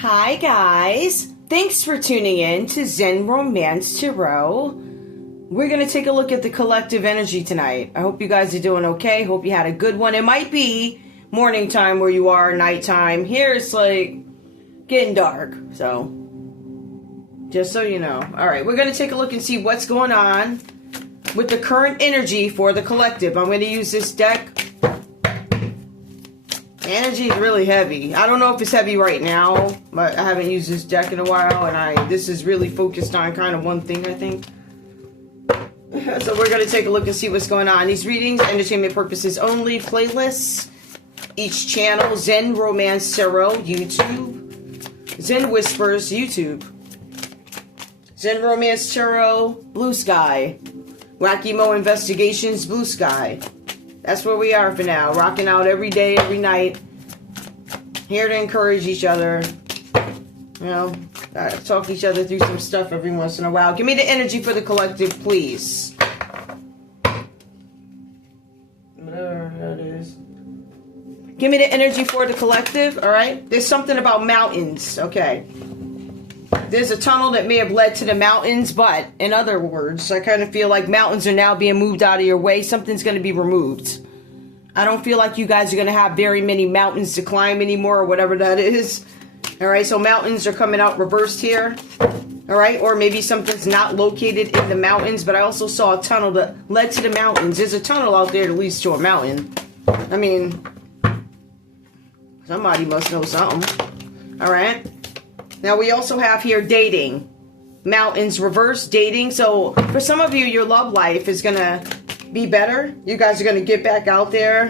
Hi guys, thanks for tuning in to Zen Romance Tarot. We're going to take a look at the collective energy tonight. I hope you guys are doing okay. Hope you had a good one. It might be morning time where you are, nighttime. Here it's like getting dark, so just so you know. Alright, we're going to take a look and see what's going on with the current energy for the collective. I'm going to use this deck. Energy is really heavy. I don't know if it's heavy right now, but I haven't used this deck in a while, and this is really focused on kind of one thing, I think. So we're going to take a look and see what's going on. These readings, entertainment purposes only, playlists, each channel, Zen Romance Tarot, YouTube, Zen Whispers, YouTube, Zen Romance Tarot, Blue Sky, Wacky Mo Investigations, Blue Sky. That's where we are for now. Rocking out every day, every night. Here to encourage each other. You know, talk to each other through some stuff every once in a while. Give me the energy for the collective, please. Whatever that is. Give me the energy for the collective, alright? There's something about mountains, okay. There's a tunnel that may have led to the mountains, but in other words, I kind of feel like mountains are now being moved out of your way. Something's going to be removed. I don't feel like you guys are going to have very many mountains to climb anymore, or whatever that is. Alright, so mountains are coming out reversed here. Alright, or maybe something's not located in the mountains, but I also saw a tunnel that led to the mountains. There's a tunnel out there that leads to a mountain. I mean, somebody must know something. Alright. Now, we also have here dating. Mountains, reverse, dating. So, for some of you, your love life is going to be better. You guys are going to get back out there.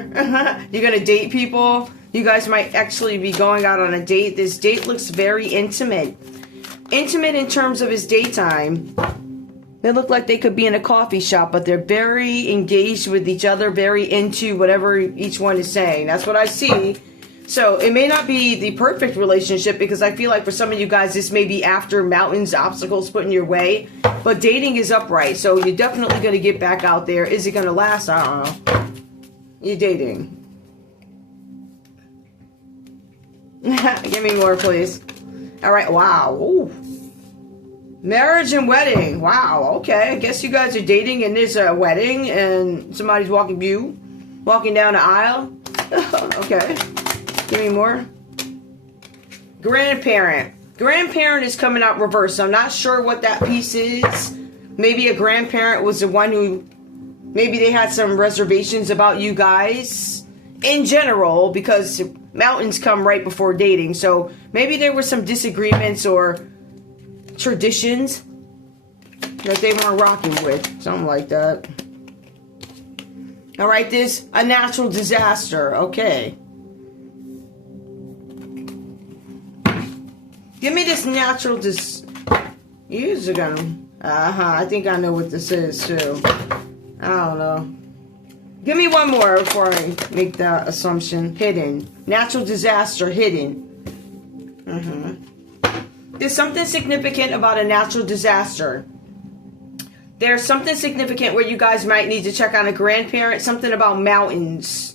You're going to date people. You guys might actually be going out on a date. This date looks very intimate. Intimate in terms of his daytime. They look like they could be in a coffee shop, but they're very engaged with each other, very into whatever each one is saying. That's what I see. So, it may not be the perfect relationship, because I feel like for some of you guys, this may be after mountains, obstacles put in your way. But dating is upright, so you're definitely going to get back out there. Is it going to last? I don't know. You're dating. Give me more, please. Alright, wow. Ooh. Marriage and wedding. Wow, okay. I guess you guys are dating and there's a wedding and somebody's walking down the aisle. Okay. Give me more. Grandparent. Grandparent is coming out reversed. I'm not sure what that piece is. Maybe a grandparent was the one who... Maybe they had some reservations about you guys. In general, because mountains come right before dating. So maybe there were some disagreements or traditions that they weren't rocking with. Something like that. Alright, this a natural disaster. Okay. Give me this natural You're gonna... I think I know what this is, too. I don't know. Give me one more before I make that assumption. Hidden. Natural disaster, hidden. There's something significant about a natural disaster. There's something significant where you guys might need to check on a grandparent. Something about mountains.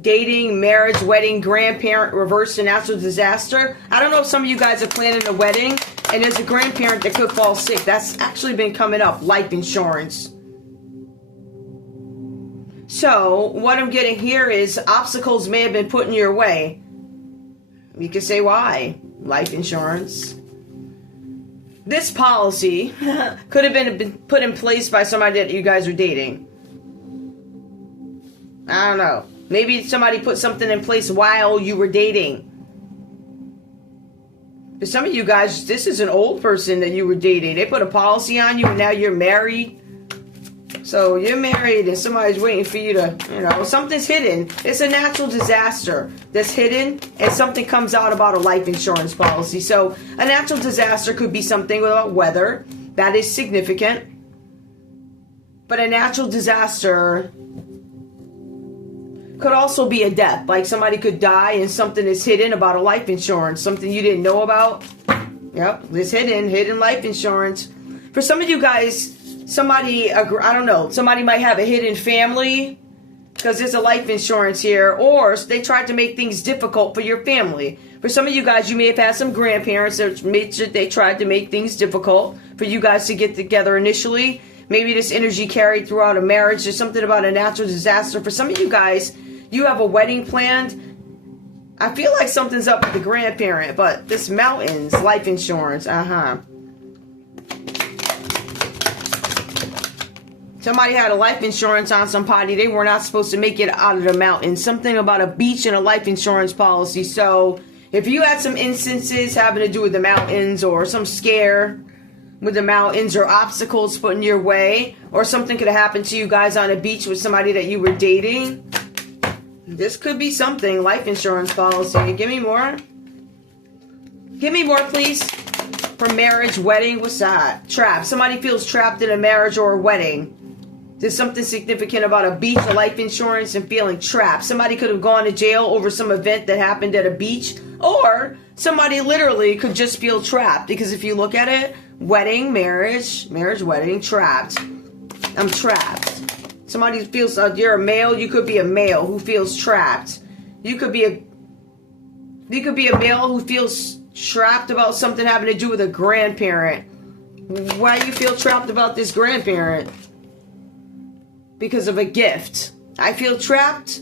Dating, marriage, wedding, grandparent, reverse to natural disaster. I don't know if some of you guys are planning a wedding and there's a grandparent that could fall sick. That's actually been coming up. Life insurance. So, what I'm getting here is obstacles may have been put in your way. You could say why. Life insurance. This policy could have been put in place by somebody that you guys are dating. I don't know. Maybe somebody put something in place while you were dating. For some of you guys, this is an old person that you were dating. They put a policy on you and now you're married. So you're married and somebody's waiting for you to, you know, something's hidden. It's a natural disaster that's hidden and something comes out about a life insurance policy. So a natural disaster could be something about weather. That is significant. But a natural disaster could also be a death. Like somebody could die and something is hidden about a life insurance. Something you didn't know about. Yep, it's hidden life insurance. For some of you guys, somebody, I don't know, somebody might have a hidden family because there's a life insurance here, or they tried to make things difficult for your family. For some of you guys, you may have had some grandparents that they tried to make things difficult for you guys to get together initially. Maybe this energy carried throughout a marriage. There's something about a natural disaster. For some of you guys, you have a wedding planned. I feel like something's up with the grandparent, but this mountains, life insurance, Somebody had a life insurance on somebody. They were not supposed to make it out of the mountains. Something about a beach and a life insurance policy. So if you had some instances having to do with the mountains or some scare with the mountains or obstacles put in your way, or something could have happened to you guys on a beach with somebody that you were dating, this could be something. Life insurance policy. Give me more. Give me more, please. For marriage, wedding, what's that? Trap. Somebody feels trapped in a marriage or a wedding. There's something significant about a beach, a life insurance, and feeling trapped. Somebody could have gone to jail over some event that happened at a beach, or somebody literally could just feel trapped. Because if you look at it, wedding, marriage, wedding, trapped. I'm trapped. Somebody feels, you're a male, you could be a male who feels trapped. You could be a male who feels trapped about something having to do with a grandparent. Why do you feel trapped about this grandparent? Because of a gift. I feel trapped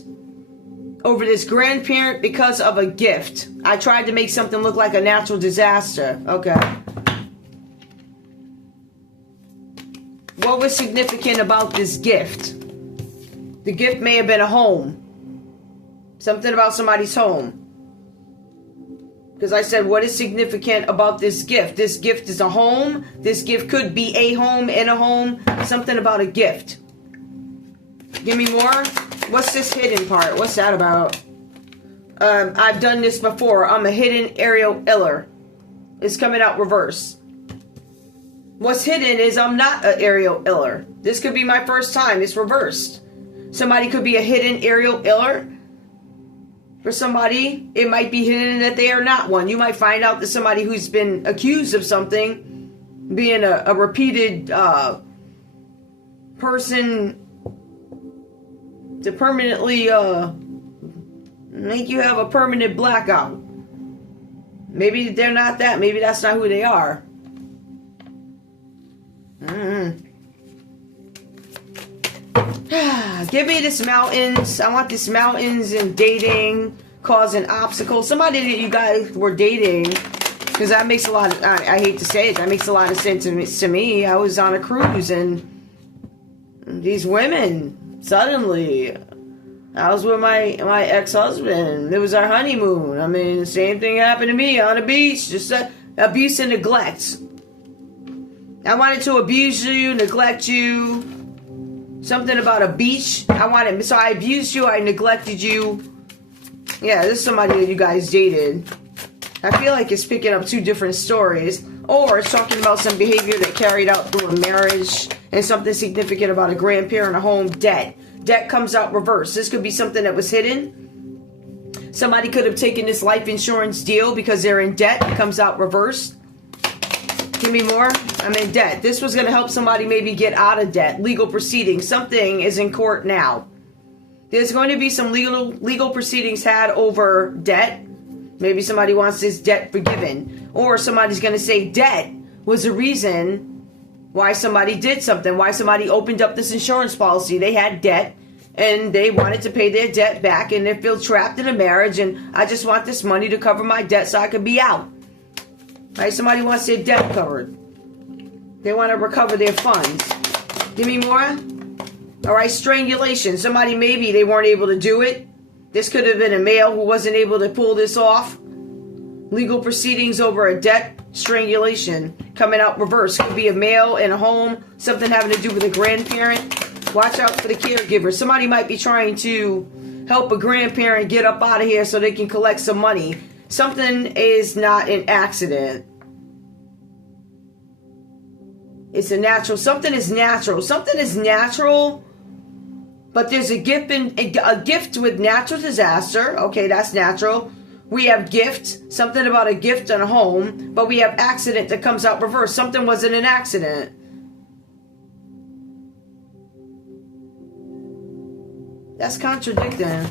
over this grandparent because of a gift. I tried to make something look like a natural disaster. Okay. What was significant about this gift? The gift may have been a home. Something about somebody's home. Because I said, what is significant about this gift? This gift is a home. This gift could be a home, in a home. Something about a gift. Give me more. What's this hidden part? What's that about? I've done this before. I'm a hidden aerial iller. It's coming out reverse. What's hidden is I'm not an aerial iller. This could be my first time. It's reversed. Somebody could be a hidden aerial iller. For somebody, it might be hidden that they are not one. You might find out that somebody who's been accused of something, being a repeated person to permanently make you have a permanent blackout. Maybe they're not that. Maybe that's not who they are. Give me this mountains. I want this mountains and dating, causing obstacles. Somebody that you guys were dating, because that makes a lot of, I hate to say it, that makes a lot of sense to me. I was on a cruise and these women, suddenly, I was with my ex-husband. It was our honeymoon. I mean, the same thing happened to me on a beach. Just abuse and neglect. I wanted to abuse you, neglect you. Something about a beach. So I abused you, I neglected you. Yeah, this is somebody that you guys dated. I feel like it's picking up two different stories. Or it's talking about some behavior that carried out through a marriage and something significant about a grandparent, a home, debt. Debt comes out reverse. This could be something that was hidden. Somebody could have taken this life insurance deal because they're in debt. It comes out reversed. Give me more. I'm in debt. This was going to help somebody maybe get out of debt. Legal proceedings. Something is in court now. There's going to be some legal proceedings had over debt. Maybe somebody wants this debt forgiven. Or somebody's going to say debt was the reason why somebody did something. Why somebody opened up this insurance policy. They had debt and they wanted to pay their debt back and they feel trapped in a marriage and I just want this money to cover my debt so I can be out. Right? Somebody wants their debt covered. They want to recover their funds. Give me more. All right, strangulation. Somebody, maybe they weren't able to do it. This could have been a male who wasn't able to pull this off. Legal proceedings over a debt, strangulation. Coming out reverse. Could be a male in a home. Something having to do with a grandparent. Watch out for the caregiver. Somebody might be trying to help a grandparent get up out of here so they can collect some money. Something is not an accident. It's a natural. Something is natural. Something is natural. But there's a gift with natural disaster. Okay, that's natural. We have gift. Something about a gift and a home. But we have accident that comes out reverse. Something wasn't an accident. That's contradicting.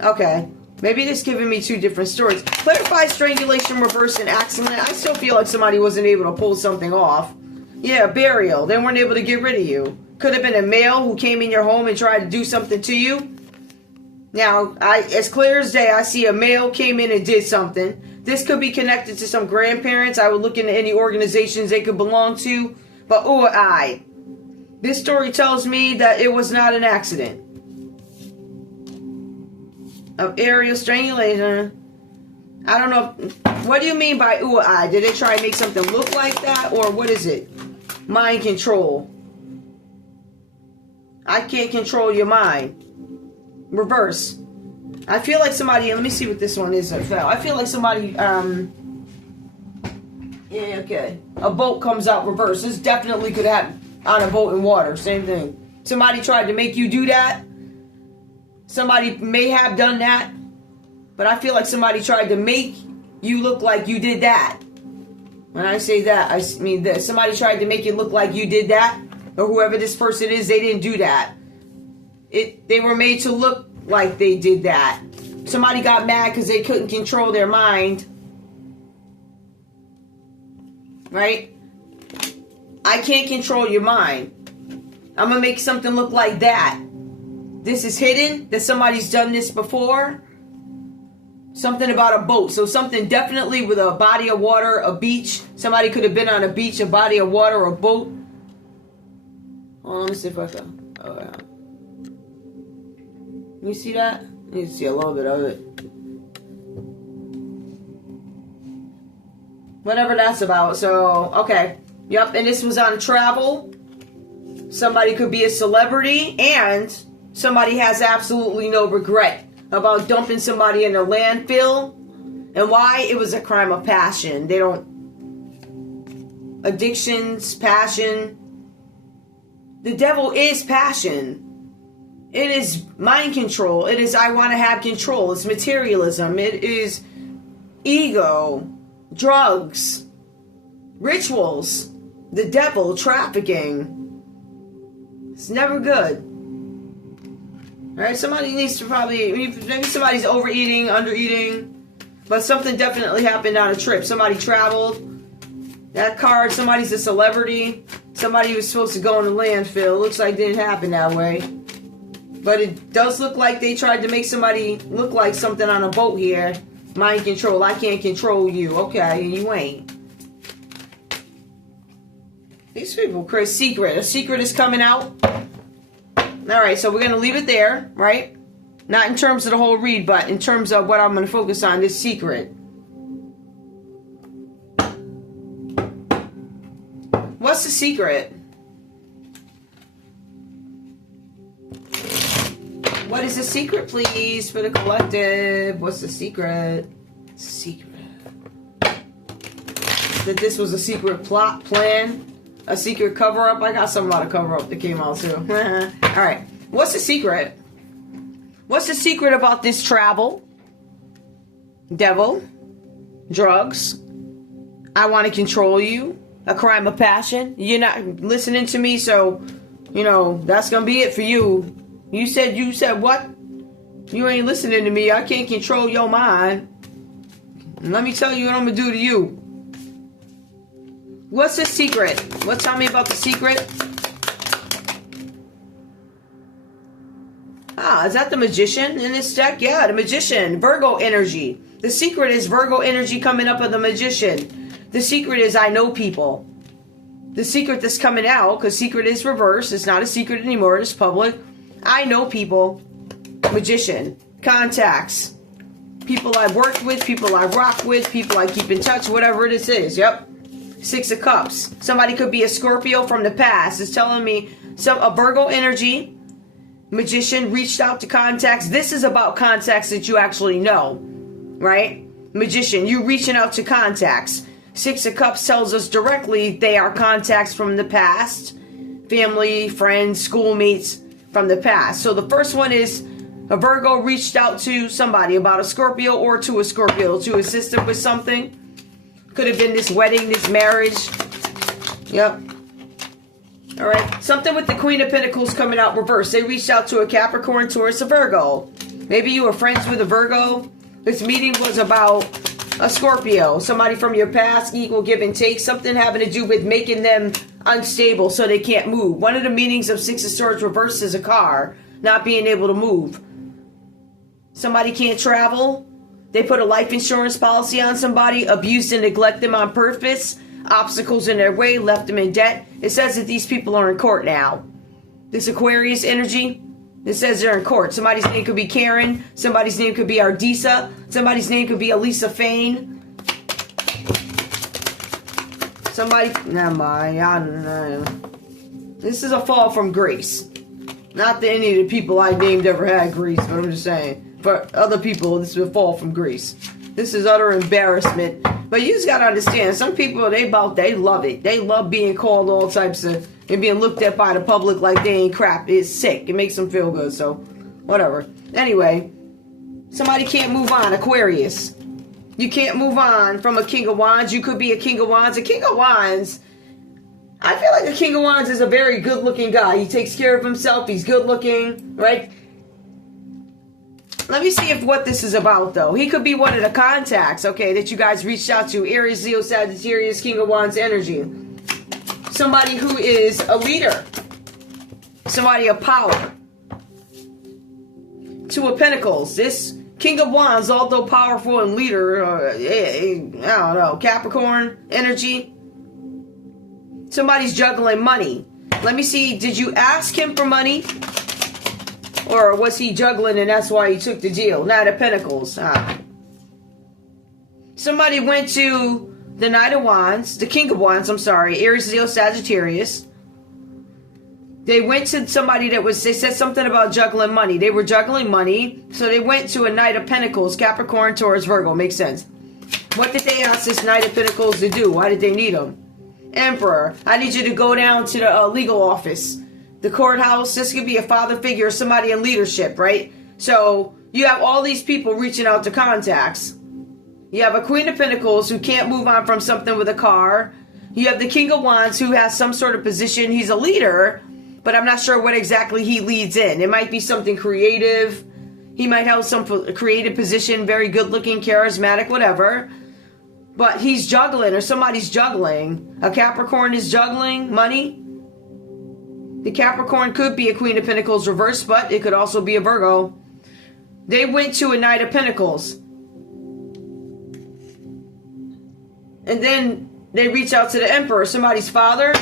Okay. Maybe it's giving me two different stories. Clarify strangulation, reverse, and accident. I still feel like somebody wasn't able to pull something off. Yeah, burial. They weren't able to get rid of you. Could have been a male who came in your home and tried to do something to you. Now, as clear as day, I see a male came in and did something. This could be connected to some grandparents. I would look into any organizations they could belong to. But this story tells me that it was not an accident. Of aerial strangulation. I don't know. What do you mean by Did they try and make something look like that? Or what is it? Mind control. I can't control your mind. Reverse. I feel like somebody, let me see what this one is that fell. I feel like somebody, yeah, okay. A boat comes out reverse. This definitely could happen on a boat in water. Same thing. Somebody tried to make you do that. Somebody may have done that. But I feel like somebody tried to make you look like you did that. When I say that, I mean this. Somebody tried to make it look like you did that. Or whoever this person is, they didn't do that. They were made to look like they did that. Somebody got mad because they couldn't control their mind. Right? I can't control your mind. I'm going to make something look like that. This is hidden. That somebody's done this before. Something about a boat. So something definitely with a body of water, a beach. Somebody could have been on a beach, a body of water, or a boat. Oh, let me see if I can. Oh, yeah. You see that? You can see a little bit of it. Whatever that's about. So, okay. Yep, and this was on travel. Somebody could be a celebrity, and somebody has absolutely no regret about dumping somebody in a landfill. And why? It was a crime of passion. They don't... Addictions, passion. The devil is passion. It is mind control. It is I want to have control. It's materialism. It is ego, drugs, rituals, the devil, trafficking. It's never good. All right, somebody needs to maybe somebody's overeating, undereating, but something definitely happened on a trip. Somebody traveled. That card, somebody's a celebrity. Somebody was supposed to go in the landfill. Looks like it didn't happen that way. But it does look like they tried to make somebody look like something on a boat here. Mind control. I can't control you. Okay, you ain't. These people, Chris, secret. A secret is coming out. Alright, so we're going to leave it there, right? Not in terms of the whole read, but in terms of what I'm going to focus on, this secret. What's the secret? What is the secret, please, for the collective? What's the secret? Secret. That this was a secret plot, plan, a secret cover-up. I got some about a cover-up that came out too. Alright. What's the secret? What's the secret about this travel? Devil. Drugs. I want to control you. A crime of passion. You're not listening to me, so, you know, that's going to be it for you. You said what? You ain't listening to me. I can't control your mind. And let me tell you what I'm going to do to you. What's the secret? Tell me about the secret? Ah, is that the Magician in this deck? Yeah, the Magician. Virgo energy. The secret is Virgo energy coming up with the Magician. The secret is I know people. The secret that's coming out, because secret is reverse. It's not a secret anymore. It's public. I know people. Magician. Contacts. People I've worked with. People I rock with. People I keep in touch. Whatever it is. Yep. 6 of Cups. Somebody could be a Scorpio from the past. It's telling me a Virgo energy. Magician reached out to contacts. This is about contacts that you actually know. Right? Magician. You reaching out to contacts. 6 of Cups tells us directly they are contacts from the past. Family, friends, schoolmates from the past. So the first one is a Virgo reached out to somebody about a Scorpio or to a Scorpio to assist them with something. Could have been this wedding, this marriage. Yep. Alright. Something with the Queen of Pentacles coming out reverse. They reached out to a Capricorn, Taurus, a Virgo. Maybe you were friends with a Virgo. This meeting was about a Scorpio, somebody from your past, equal give and take, something having to do with making them unstable so they can't move. One of the meanings of Six of Swords reversed is a car, not being able to move. Somebody can't travel. They put a life insurance policy on somebody, abused and neglected them on purpose, obstacles in their way, left them in debt. It says that these people are in court now. This Aquarius energy, it says they're in court. Somebody's name could be Karen. Somebody's name could be Ardisa. Somebody's name could be Elisa Fain. Somebody, never mind, I don't know. This is a fall from grace. Not that any of the people I named ever had grace, but I'm just saying. For other people, this is a fall from grace. This is utter embarrassment. But you just gotta understand, some people, they love it. They love being called all types of, and being looked at by the public like they ain't crap. It's sick. It makes them feel good, so whatever. Anyway, somebody can't move on, Aquarius. You can't move on from a King of Wands. You could be a King of Wands. A King of Wands, I feel like a King of Wands is a very good-looking guy. He takes care of himself. He's good-looking, right? Let me see if what this is about, though. He could be one of the contacts, okay, that you guys reached out to. Aries, Leo, Sagittarius, King of Wands energy. Somebody who is a leader. Somebody of power. Two of Pentacles. This King of Wands, although powerful and leader, I don't know, Capricorn energy. Somebody's juggling money. Let me see, did you ask him for money? Or was he juggling and that's why he took the deal? Knight of Pentacles. Somebody went to the Knight of Wands, the King of Wands, I'm sorry, Aries, Leo, Sagittarius. They went to somebody they said something about juggling money. They were juggling money, so they went to a Knight of Pentacles, Capricorn, Taurus, Virgo. Makes sense. What did they ask this Knight of Pentacles to do? Why did they need him? Emperor, I need you to go down to the legal office, the courthouse. This could be a father figure or somebody in leadership, right? So you have all these people reaching out to contacts. You have a Queen of Pentacles who can't move on from something with a car. You have the King of Wands who has some sort of position. He's a leader, but I'm not sure what exactly he leads in. It might be something creative. He might have some creative position, very good looking, charismatic, whatever. But he's juggling, or somebody's juggling. A Capricorn is juggling money. The Capricorn could be a Queen of Pentacles reversed, but it could also be a Virgo. They went to a Knight of Pentacles. And then they reach out to the Emperor, somebody's father,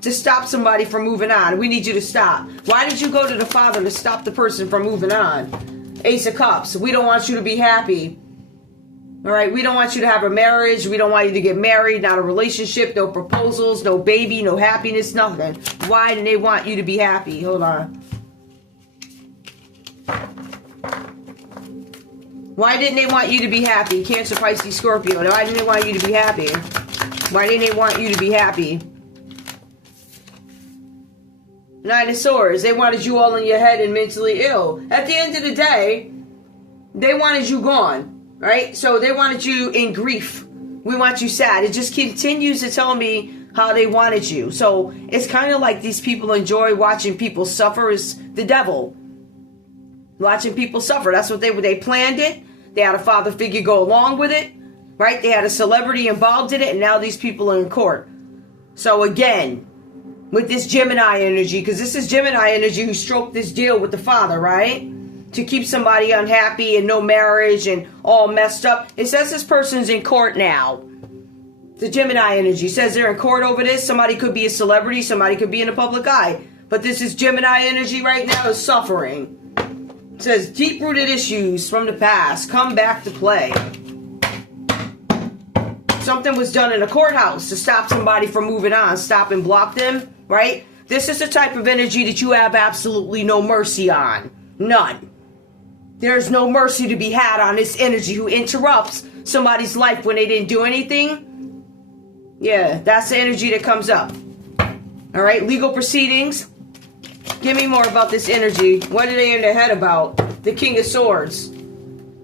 to stop somebody from moving on. We need you to stop. Why did you go to the father to stop the person from moving on? Ace of Cups. We don't want you to be happy. All right, we don't want you to have a marriage. We don't want you to get married, not a relationship, no proposals, no baby, no happiness, nothing. Why do they want you to be happy? Hold on. Why didn't they want you to be happy? Cancer, Pisces, Scorpio. Why didn't they want you to be happy? Why didn't they want you to be happy? Knight of Swords. They wanted you all in your head and mentally ill. At the end of the day, they wanted you gone. Right? So they wanted you in grief. We want you sad. It just continues to tell me how they wanted you. So it's kind of like these people enjoy watching people suffer. Is the devil. Watching people suffer. That's what they planned it. They had a father figure go along with it. Right? They had a celebrity involved in it. And now these people are in court. So again, with this Gemini energy, because this is Gemini energy who stroked this deal with the father, right? To keep somebody unhappy and no marriage and all messed up. It says this person's in court now. The Gemini energy says they're in court over this. Somebody could be a celebrity. Somebody could be in the public eye. But this is Gemini energy right now is suffering. It says deep-rooted issues from the past come back to play. Something was done in a courthouse to stop somebody from moving on. Stop and block them, right? This is the type of energy that you have absolutely no mercy on. None. There's no mercy to be had on this energy who interrupts somebody's life when they didn't do anything. Yeah, that's the energy that comes up. All right, legal proceedings. Give me more about this energy. What are they in their head about? The King of Swords.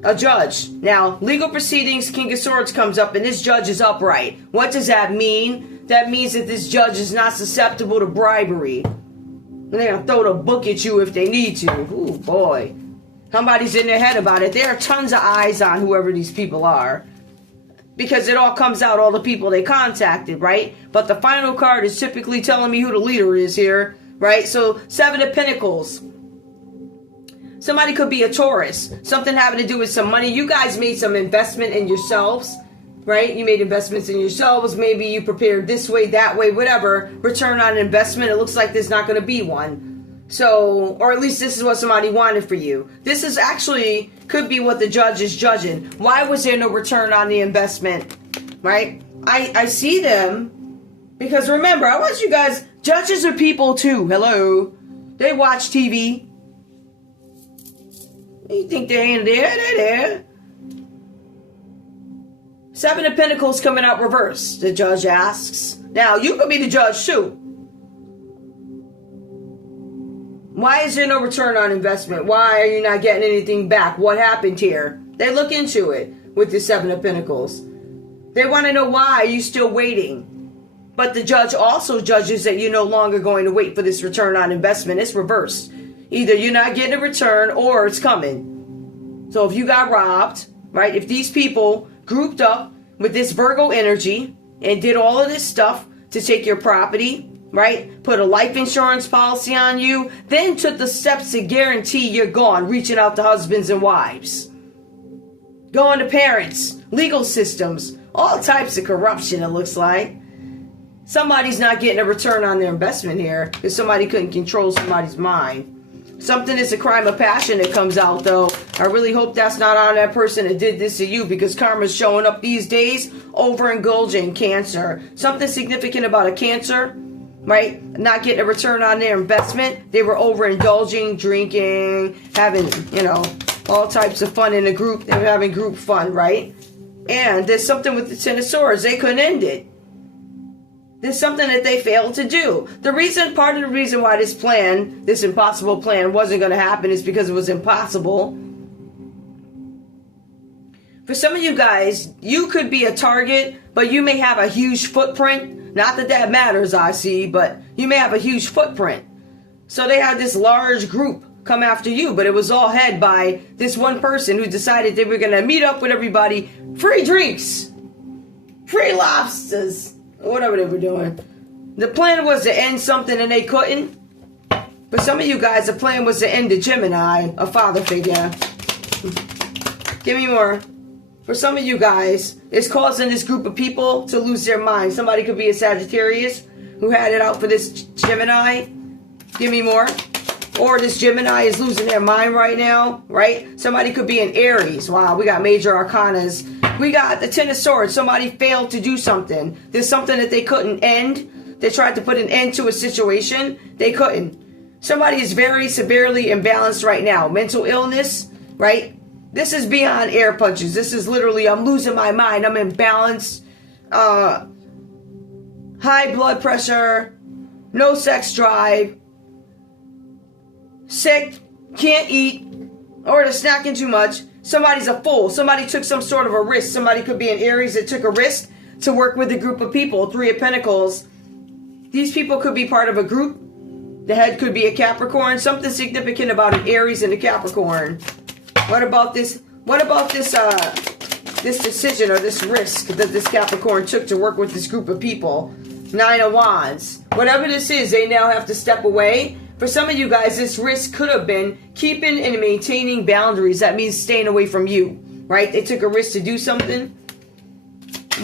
A judge. Now, legal proceedings, King of Swords comes up, and this judge is upright. What does that mean? That means that this judge is not susceptible to bribery. And they're going to throw the book at you if they need to. Ooh, boy. Somebody's in their head about it. There are tons of eyes on whoever these people are. Because it all comes out, all the people they contacted, right? But the final card is typically telling me who the leader is here, right? So, Seven of Pentacles. Somebody could be a Taurus. Something having to do with some money. You guys made some investment in yourselves, right? You made investments in yourselves. Maybe you prepared this way, that way, whatever. Return on investment. It looks like there's not going to be one. So, or at least this is what somebody wanted for you. This is actually, could be what the judge is judging. Why was there no return on the investment, right? I see them because remember, I want you guys, judges are people too. Hello. They watch TV. You think they ain't there? They're there. Seven of Pentacles coming out reverse, the judge asks. Now, you could be the judge too. Why is there no return on investment? Why are you not getting anything back? What happened here? They look into it with the Seven of Pentacles. They want to know why are you still waiting. But the judge also judges that you're no longer going to wait for this return on investment. It's reversed. Either you're not getting a return or it's coming. So if you got robbed, right? If these people grouped up with this Virgo energy and did all of this stuff to take your property, right? Put a life insurance policy on you, then took the steps to guarantee you're gone, reaching out to husbands and wives. Going to parents, legal systems, all types of corruption it looks like. Somebody's not getting a return on their investment here because somebody couldn't control somebody's mind. Something is a crime of passion that comes out, though. I really hope that's not on that person that did this to you because karma's showing up these days. Overindulging, Cancer. Something significant about a Cancer, right? Not getting a return on their investment. They were overindulging, drinking, having, you know, all types of fun in a group. They were having group fun, right? And there's something with the Ten of Swords. They couldn't end it. There's something that they failed to do. Part of the reason why this plan, this impossible plan, wasn't going to happen is because it was impossible. For some of you guys, you could be a target, but you may have a huge footprint. Not that that matters, I see, but you may have a huge footprint. So they had this large group come after you, but it was all head by this one person who decided they were going to meet up with everybody. Free drinks, free lobsters, whatever they were doing. The plan was to end something and they couldn't. For some of you guys, the plan was to end a Gemini, a father figure. Give me more. For some of you guys, it's causing this group of people to lose their mind. Somebody could be a Sagittarius who had it out for this Gemini. Give me more. Or this Gemini is losing their mind right now, right? Somebody could be an Aries. Wow, we got major arcanas. We got the Ten of Swords. Somebody failed to do something. There's something that they couldn't end. They tried to put an end to a situation. They couldn't. Somebody is very severely imbalanced right now. Mental illness, right? This is beyond air punches. This is literally, I'm losing my mind. I'm imbalanced. High blood pressure. No sex drive. Sick. Can't eat. Or they're snacking too much. Somebody's a fool. Somebody took some sort of a risk. Somebody could be an Aries that took a risk to work with a group of people. Three of Pentacles. These people could be part of a group. The head could be a Capricorn. Something significant about an Aries and a Capricorn. What about this? What about this this decision or this risk that this Capricorn took to work with this group of people? Nine of Wands. Whatever this is, they now have to step away. For some of you guys, this risk could have been keeping and maintaining boundaries. That means staying away from you, right? They took a risk to do something.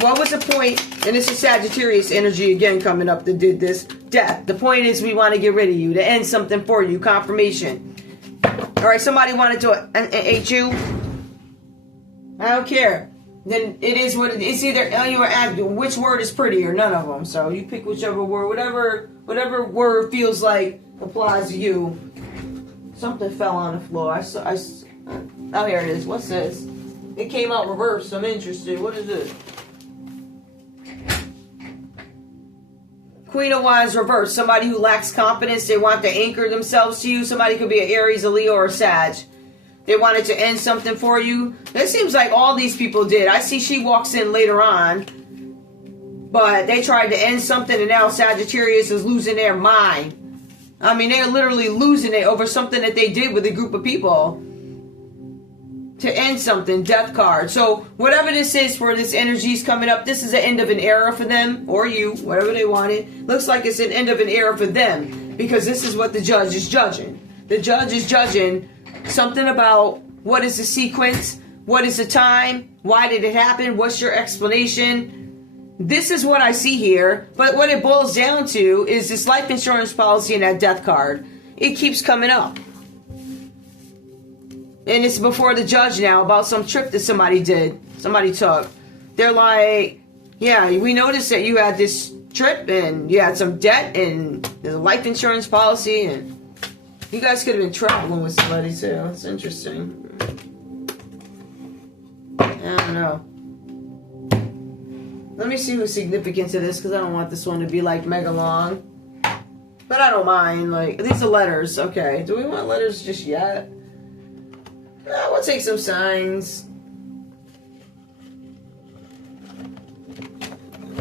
What was the point? And this is Sagittarius energy again coming up that did this. Death. The point is we want to get rid of you, to end something for you. Confirmation. All right, somebody wanted to hate you. I don't care. Then it is what it is. It's either L or A. Which word is prettier? None of them. So you pick whichever word. Whatever word feels like applies to you. Something fell on the floor. Oh, here it is. What's this? It came out reversed. I'm interested. What is it? Queen of Wands reversed. Somebody who lacks confidence. They want to anchor themselves to you. Somebody could be an Aries, a Leo, or a Sag. They wanted to end something for you. It seems like all these people did. I see she walks in later on. But they tried to end something and now Sagittarius is losing their mind. I mean, they're literally losing it over something that they did with a group of people. to end something, death card. So whatever this is for this energy's coming up, this is the end of an era for them, or you, whatever they wanted. Looks like it's an end of an era for them, because this is what the judge is judging. The judge is judging something about what is the sequence, what is the time, why did it happen, what's your explanation. This is what I see here, but what it boils down to is this life insurance policy and that death card. It keeps coming up. And it's before the judge now about some trip that somebody took. They're like, yeah, we noticed that you had this trip and you had some debt and there's a life insurance policy and you guys could have been traveling with somebody too. That's interesting. I don't know. Let me see who's significant to this, because I don't want this one to be like mega long. But I don't mind. Like, these are letters. Okay. Do we want letters just yet? We'll take some signs.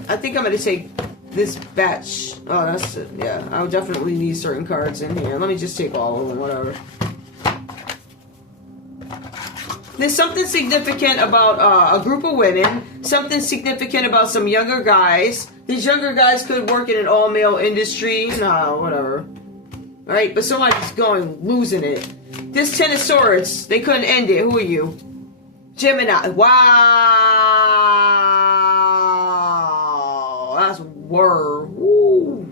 I think I'm going to take this batch. Oh, that's it. Yeah. I'll definitely need certain cards in here. Let me just take all of them. Whatever. There's something significant about a group of women. Something significant about some younger guys. These younger guys could work in an all-male industry. No, whatever. Right? But somebody's losing it. This Ten of Swords, they couldn't end it. Who are you? Gemini. Wow. That's word. Woo.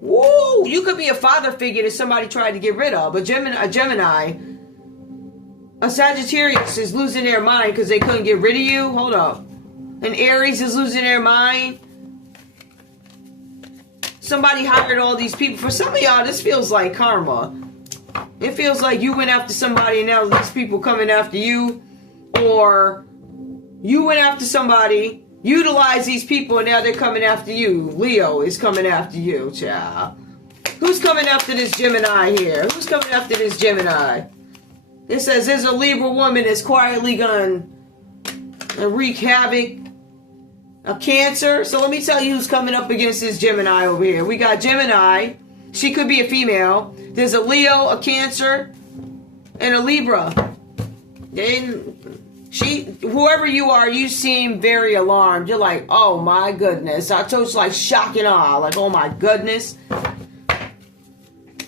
Woo. You could be a father figure that somebody tried to get rid of. But a Gemini... A Sagittarius is losing their mind because they couldn't get rid of you. Hold up. An Aries is losing their mind. Somebody hired all these people. For some of y'all, this feels like karma. It feels like you went after somebody and now these people coming after you. Or you went after somebody, utilized these people, and now they're coming after you. Leo is coming after you, child. Who's coming after this Gemini here? Who's coming after this Gemini? It says there's a Libra woman that's quietly going to wreak havoc. A Cancer. So let me tell you who's coming up against this Gemini over here. We got Gemini. She could be a female. There's a Leo, a Cancer, and a Libra. Whoever you are, you seem very alarmed. You're like, oh my goodness. I told you, like shock and awe. Like, oh my goodness.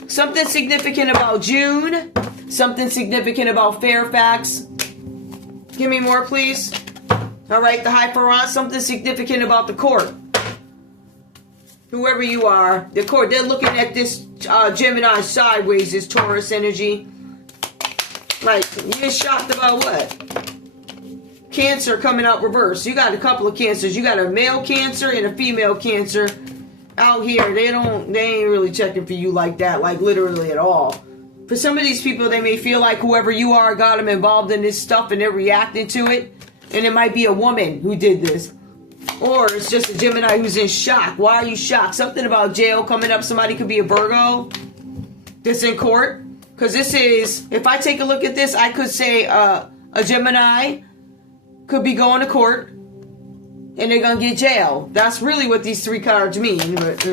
Something significant about June. Something significant about Fairfax. Give me more, please. All right, the High Pharaoh. Something significant about the court. Whoever you are, the court. They're looking at this Gemini sideways, this Taurus energy. Like, you're shocked about what? Cancer coming out reverse. You got a couple of Cancers. You got a male Cancer and a female Cancer out here. They ain't really checking for you like that, like literally at all. For some of these people, they may feel like whoever you are got them involved in this stuff and they're reacting to it. And it might be a woman who did this. Or it's just a Gemini who's in shock. Why are you shocked? Something about jail coming up. Somebody could be a Virgo that's in court. Because this is, if I take a look at this, I could say a Gemini could be going to court. And they're going to get jail. That's really what these three cards mean. But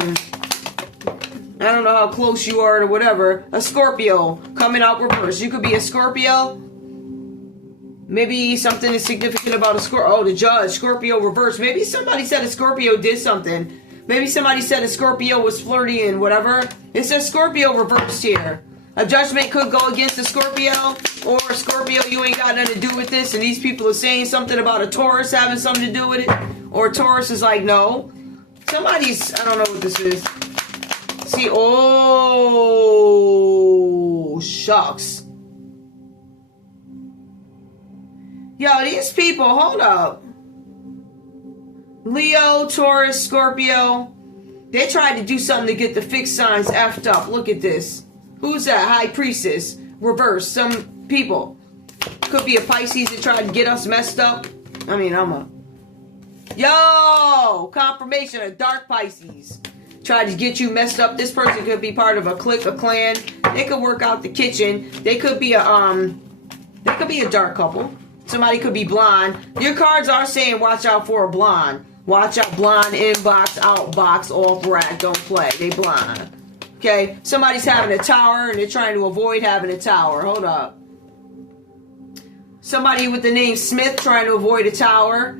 I don't know how close you are to whatever. A Scorpio coming out reverse. You could be a Scorpio. Maybe something is significant about a Scorpio. Oh, the Judge. Scorpio reverse. Maybe somebody said a Scorpio did something. Maybe somebody said a Scorpio was flirty and whatever. It says Scorpio reversed here. A judgment could go against a Scorpio. Or a Scorpio, you ain't got nothing to do with this. And these people are saying something about a Taurus having something to do with it. Or Taurus is like, no. Somebody's, I don't know what this is. See, oh, shucks. Yo, these people, hold up. Leo, Taurus, Scorpio. They tried to do something to get the fixed signs effed up. Look at this. Who's that? High Priestess. Reverse. Some people. Could be a Pisces that tried to get us messed up. I mean, Yo! Confirmation of Dark Pisces. Tried to get you messed up. This person could be part of a clique, a clan. They could work out the kitchen. They could be a dark couple. Somebody could be blonde. Your cards are saying watch out for a blonde. Watch out, blonde, inbox, outbox, off rack, don't play. They blonde. Okay? Somebody's having a tower and they're trying to avoid having a tower. Hold up. somebody with the name Smith trying to avoid a tower.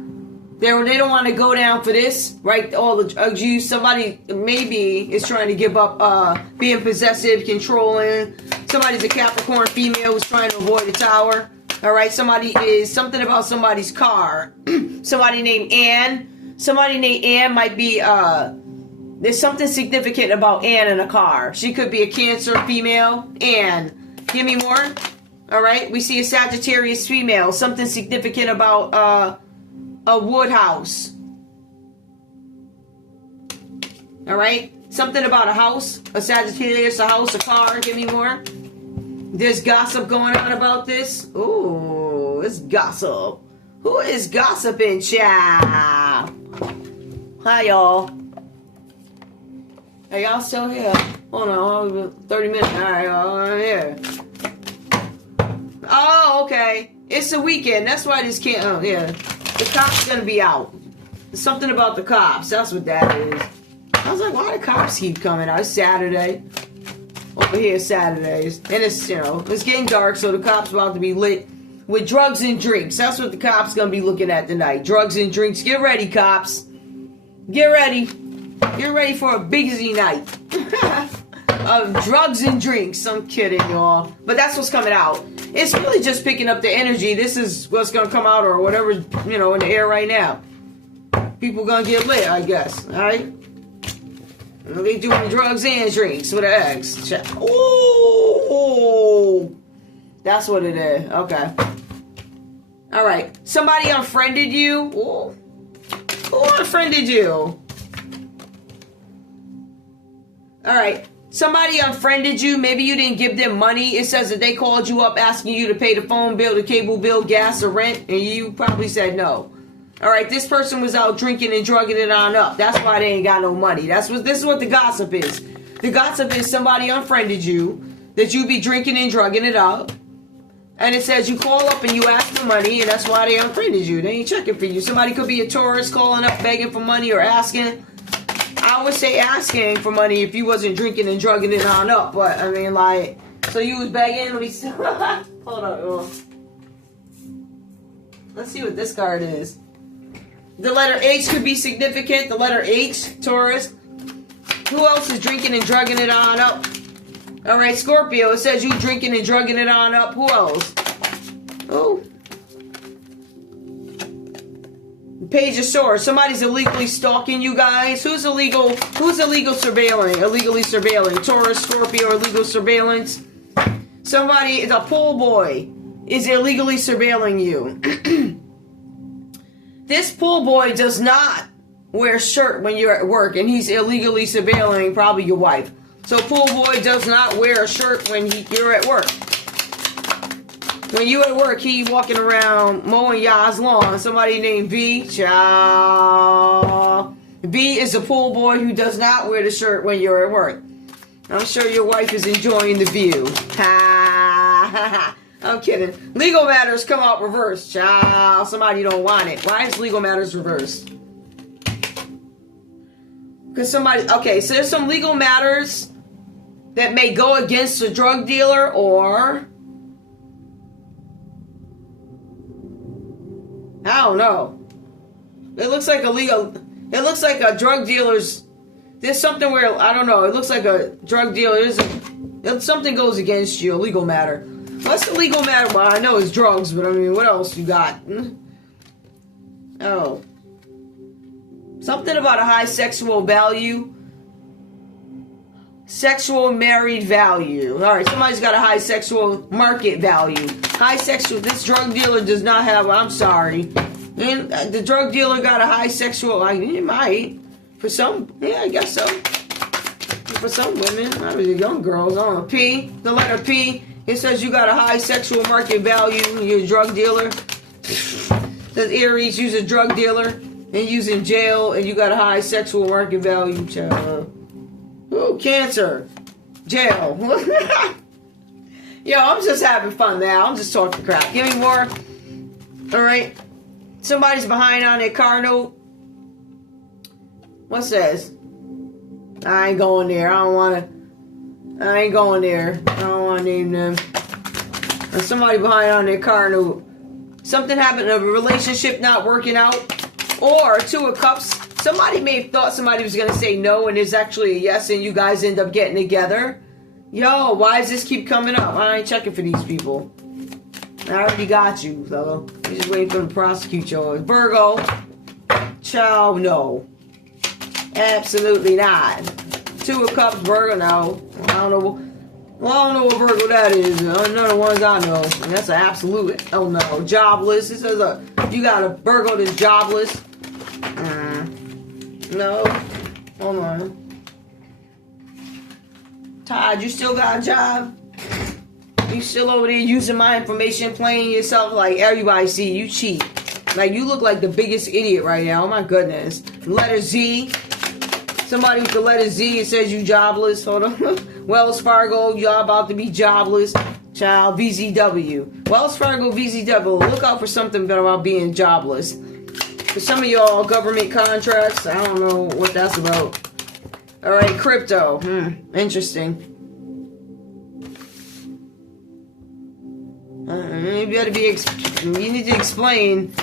They don't want to go down for this, right? All the drugs used. Somebody maybe is trying to give up being possessive, controlling. Somebody's a Capricorn female who's trying to avoid a tower. All right, somebody is something about somebody's car. Somebody named Ann. Somebody named Ann might be there's something significant about Ann in a car. She could be a Cancer female. Ann, give me more. All right, we see a Sagittarius female. Something significant about a wood house. All right, something about a house, a Sagittarius, a house, a car. Give me more. There's gossip going on about this. Ooh, it's gossip. Who is gossiping, child? Hi, y'all. Are y'all still here? Hold on, 30 minutes. All right, I'm here. Oh, okay. It's a weekend. That's why this can't. Oh, yeah. The cops gonna be out. There's something about the cops. That's what that is. I was like, why the cops keep coming out? It's Saturday. Over here, Saturdays. And it's, you know, it's getting dark, so the cops about to be lit with drugs and drinks. That's what the cops gonna be looking at tonight. Drugs and drinks. Get ready, cops. Get ready. Get ready for a busy night. Of drugs and drinks. I'm kidding, y'all. But that's what's coming out. It's really just picking up the energy. This is what's going to come out or whatever, you know, in the air right now. People going to get lit, I guess. All right? They doing drugs and drinks with an X. Ooh. That's what it is. Okay. All right. Somebody unfriended you. Ooh. Who unfriended you? All right. Somebody unfriended you. Maybe you didn't give them money. It says that they called you up asking you to pay the phone bill, the cable bill, gas, or rent, and you probably said no. All right, this person was out drinking and drugging it on up. That's why they ain't got no money. This is what the gossip is. The gossip is somebody unfriended you, that you be drinking and drugging it up, and it says you call up and you ask for money, and that's why they unfriended you. They ain't checking for you. Somebody could be a tourist calling up begging for money or asking. I would say asking for money if you wasn't drinking and drugging it on up. But, I mean, like, so you was begging? Let me see. Hold on. Let's see what this card is. The letter H could be significant. The letter H, Taurus. Who else is drinking and drugging it on up? All right, Scorpio. It says you drinking and drugging it on up. Who else? Oh. Page of Swords. Somebody's illegally stalking you guys. Who's illegal surveilling? Illegally surveilling. Taurus, Scorpio, illegal surveillance. Somebody, a pool boy, is illegally surveilling you. This pool boy does not wear a shirt when you're at work, and he's illegally surveilling probably your wife. So pool boy does not wear a shirt when you're at work. When you at work, he walking around mowing y'all's lawn. Somebody named V. Ciao. V is a pool boy who does not wear the shirt when you're at work. I'm sure your wife is enjoying the view. Ha ha ha. I'm kidding. Legal matters come out reversed. Ciao. Somebody don't want it. Why is legal matters reversed? Because somebody... Okay, so there's some legal matters that may go against a drug dealer or... I don't know. It looks like it looks like a drug dealer's, there's something where, I don't know, it looks like a drug dealer, something goes against you, a legal matter. What's the legal matter? Well, I know it's drugs, but I mean, what else you got? Oh. Something about a high sexual value. Sexual married value. Alright, somebody's got a high sexual market value. High sexual, this drug dealer does not have, I'm sorry. And the drug dealer got a high sexual, he might. For some, yeah, I guess so. For some women, I mean, young girls, I don't know. P, the letter P, it says you got a high sexual market value, you're a drug dealer. Says Aries, you're a drug dealer, and you're in jail, and you got a high sexual market value, child. Ooh, Cancer. Jail. Yo, I'm just having fun now. I'm just talking crap. Give me more. Alright. Somebody's behind on their car note. What's this? I ain't going there. I ain't going there. I don't want to name them. There's somebody behind on their car note. Something happened, a relationship not working out. Or Two of Cups. Somebody may have thought somebody was going to say no and it's actually a yes and you guys end up getting together. Yo, why does this keep coming up? I ain't checking for these people. I already got you, fella. You just waiting for them to prosecute yours. Virgo. Ciao, no. Absolutely not. Two of Cups, Virgo, no. I don't know. Well, I don't know what Virgo that is. None of the ones I know. And that's an absolute, oh no. Jobless. It says you got a Virgo that's jobless. No. Hold on. Todd, you still got a job? You still over there using my information, playing yourself like everybody see you cheat. Like you look like the biggest idiot right now. Oh my goodness. Letter Z. Somebody with the letter Z, it says you jobless. Hold on. Wells Fargo, y'all about to be jobless. Child, VZW. Wells Fargo, VZW. Look out for something about being jobless. For some of y'all, government contracts. I don't know what that's about. Alright, crypto. Interesting. You need to explain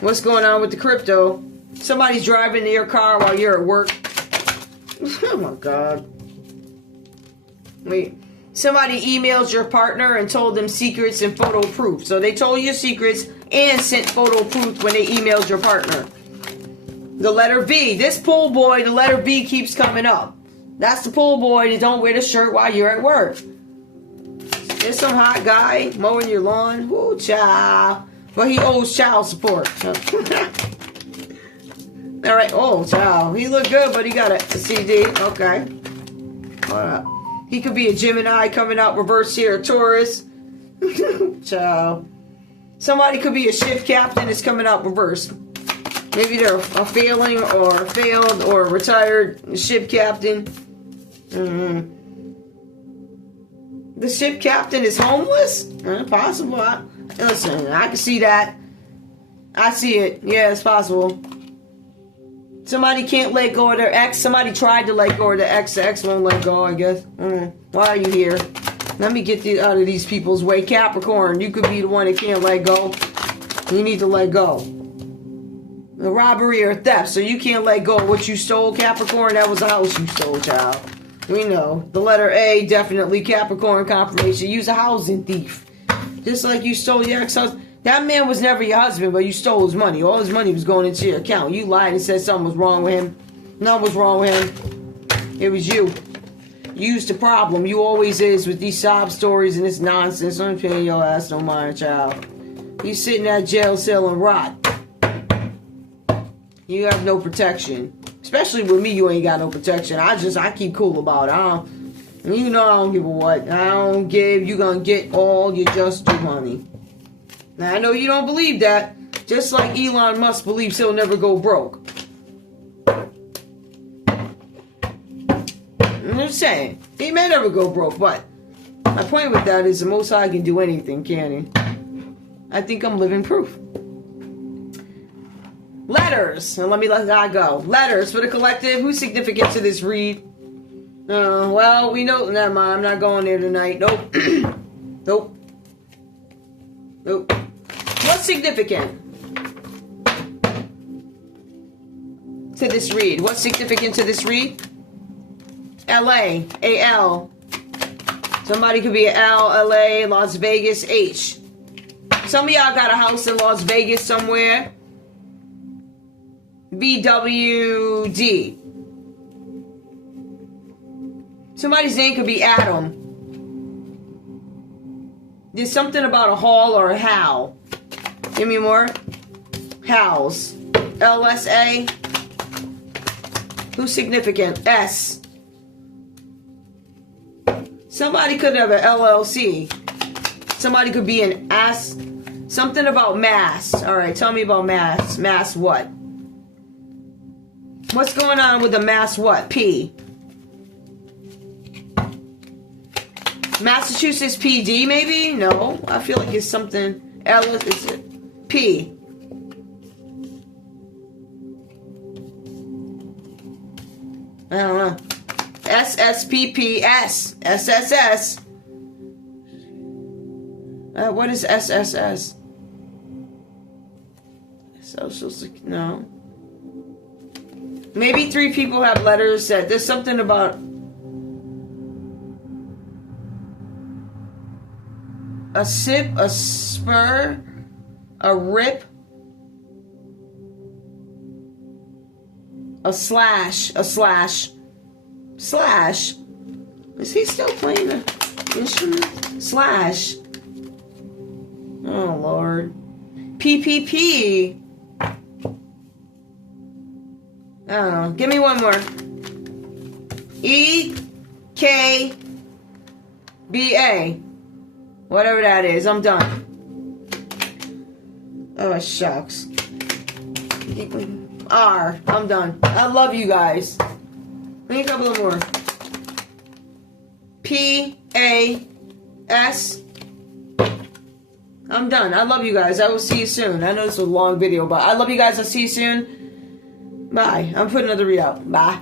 what's going on with the crypto. Somebody's driving your car while you're at work. Oh my God. Wait. Somebody emailed your partner and told them secrets and photo proof. So they told you secrets and sent photo proof when they emailed your partner. The letter V. This pool boy, the letter V keeps coming up. That's the pool boy that don't wear the shirt while you're at work. There's some hot guy mowing your lawn. Woo, child. But he owes child support. Alright, oh, child. He look good, but he got a CD. Okay. He could be a Gemini coming out reverse here, a Taurus. Child. Somebody could be a shift captain that's coming out reverse. Maybe they're a failing or failed or retired ship captain. The ship captain is homeless? Possible. Listen, I can see that. I see it. Yeah, it's possible. Somebody can't let go of their ex. Somebody tried to let go of their ex. The ex won't let go, I guess. Why are you here? Let me get out of these people's way. Capricorn, you could be the one that can't let go. You need to let go. The robbery or theft, so you can't let go of what you stole, Capricorn. That was a house you stole, child. We know. The letter A, definitely Capricorn confirmation. You's a housing thief. Just like you stole your ex-husband. That man was never your husband, but you stole his money. All his money was going into your account. You lied and said something was wrong with him. Nothing was wrong with him. It was you. You's the problem. You always is with these sob stories and this nonsense. I'm paying your ass no mind, child. You sit in that jail cell and rot. You have no protection. Especially with me, you ain't got no protection. I keep cool about it. You know I don't give a what. I don't give. You gonna get all your just due money. Now I know you don't believe that. Just like Elon Musk believes he'll never go broke. I'm just saying. He may never go broke, but my point with that is the Most High can do anything, can he? I think I'm living proof. Letters. Now let me let that go. Letters for the collective. Who's significant to this read? Well, we know. Never mind. I'm not going there tonight. Nope. Nope. Nope. What's significant to this read? What's significant to this read? L.A. A-L. Somebody could be an L, L.A., Las Vegas, H. Some of y'all got a house in Las Vegas somewhere. BWD. Somebody's name could be Adam. There's something about a hall or a Hal. Give me more. Hals. LSA. Who's significant? S. Somebody could have an LLC. Somebody could be an S. Something about mass. Alright, tell me about mass. Mass what? What's going on with the mass what? P. Massachusetts PD maybe? No. I feel like it's something. L is it? P. I don't know. SSPPS. SSS. What is SSS? Social Security. No. Maybe 3 people have letters that there's something about a sip, a spur, a rip, a slash. Is he still playing the instrument? Slash. Oh, Lord. PPP. I don't know. Give me one more. EKBA. Whatever that is. I'm done. Oh, shucks. R. I'm done. I love you guys. Let me a couple more. PAS. I'm done. I love you guys. I will see you soon. I know this was a long video, but I love you guys. I'll see you soon. Bye. I'm putting another read out. Bye.